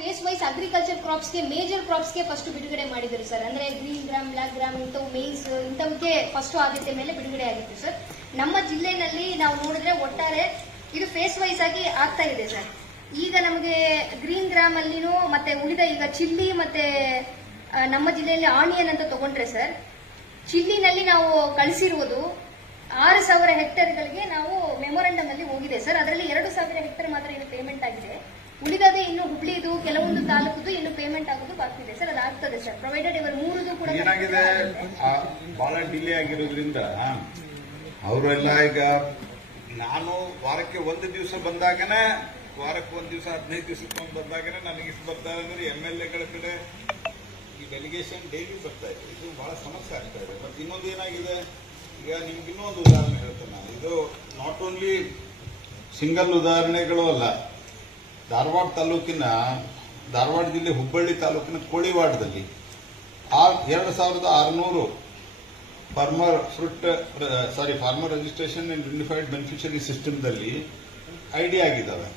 Phase wise agriculture crops ಗೆ major crops ಗೆ first ಬಿಡುಗಡೆ ಮಾಡಿದ್ರು ಸರ್. ಅಂದ್ರೆ ಗ್ರೀನ್ ಗ್ರಾಮ್, ಬ್ಲಾಕ್ ಗ್ರಾಮ್, ಇಂಥವು ಮೇನ್ಸ್ ಇಂಥವಕ್ಕೆ ಫಸ್ಟ್ ಆದ್ಯತೆ ಮೇಲೆ ಬಿಡುಗಡೆ ಆಗಿತ್ತು ಸರ್. ನಮ್ಮ ಜಿಲ್ಲೆನಲ್ಲಿ ನಾವು ನೋಡಿದ್ರೆ ಒಟ್ಟಾರೆ ಇದು ಫೇಸ್ ವೈಸ್ ಆಗಿ ಆಗ್ತಾ ಇದೆ ಸರ್. ಈಗ ನಮಗೆ ಗ್ರೀನ್ ಗ್ರಾಮ್ ಅಲ್ಲಿನೂ ಮತ್ತೆ ಉಳಿದ ಈಗ ಚಿಲ್ಲಿ ಮತ್ತೆ ನಮ್ಮ ಜಿಲ್ಲೆಯಲ್ಲಿ ಆನಿಯನ್ ಅಂತ ತಗೊಂಡ್ರೆ ಸರ್, ಚಿಲ್ಲಿನಲ್ಲಿ ನಾವು ಕಳಿಸಿರುವುದು 6,000 ಹೆಕ್ಟೇರ್ಗಳಿಗೆ ನಾವು ಮೆಮೊರಂಡಮ್ ಅಲ್ಲಿ ಹೋಗಿದೆ ಸರ್. ಅದರಲ್ಲಿ 2,000 ಹೆಕ್ಟೇರ್ ಮಾತ್ರ ಇನ್ನು ಪೇಮೆಂಟ್ ಆಗಿದೆ. ಉಳಿದದೇ ಇನ್ನು ಹುಬ್ಳಿದು ಕೆಲವೊಂದು ತಾಲೂಕುದು ಇನ್ನು ಪೇಮೆಂಟ್ ಆಗೋದು ಬಾಕಿ ಇದೆ ಸರ್. ಅದಾಗ್ತದೆ ಸರ್, ಪ್ರೊವೈಡೆಡ್ ಇವರು 3 ಕೂಡ ಏನಾಗಿದೆ, ಬಹಳ ಡಿಲೇ ಆಗಿರೋದ್ರಿಂದ ಅವರೆಲ್ಲ ಈಗ ನಾನು ವಾರಕ್ಕೆ 1 ದಿವಸ ಬಂದಾಗನೇ, ವಾರಕ್ಕೆ 1 ದಿವಸ 15 ದಿವಸಕ್ಕೊಂದು ಬಂದಾಗನೇ ನನಗೆ ಇಷ್ಟು ಬರ್ತಾರೆ ಅಂದ್ರೆ MLAಗಳ ಕಡೆ ಈ ಡೆಲಿಗೇಷನ್ ಡೈಲಿ ಬರ್ತಾ ಇದೆ. ಇದು ಬಹಳ ಸಮಸ್ಯೆ ಆಗ್ತಾ ಇದೆ. ಬಟ್ ಇನ್ನೊಂದು ಏನಾಗಿದೆ, ಈಗ ನಿಮ್ಗೆ ಇನ್ನೊಂದು ಉದಾಹರಣೆ ಹೇಳ್ತೇನೆ ನಾನು. ಇದು ನಾಟ್ ಓನ್ಲಿ ಸಿಂಗಲ್ ಉದಾಹರಣೆಗಳು ಅಲ್ಲ. ಧಾರವಾಡ ತಾಲೂಕಿನ, ಧಾರವಾಡ ಜಿಲ್ಲೆ ಹುಬ್ಬಳ್ಳಿ ತಾಲೂಕಿನ ಕೋಳಿವಾಡದಲ್ಲಿ 2,600 farmer registration and unified beneficiary ಸಿಸ್ಟಮ್ದಲ್ಲಿ ಐಡಿ ಆಗಿದ್ದಾವೆ.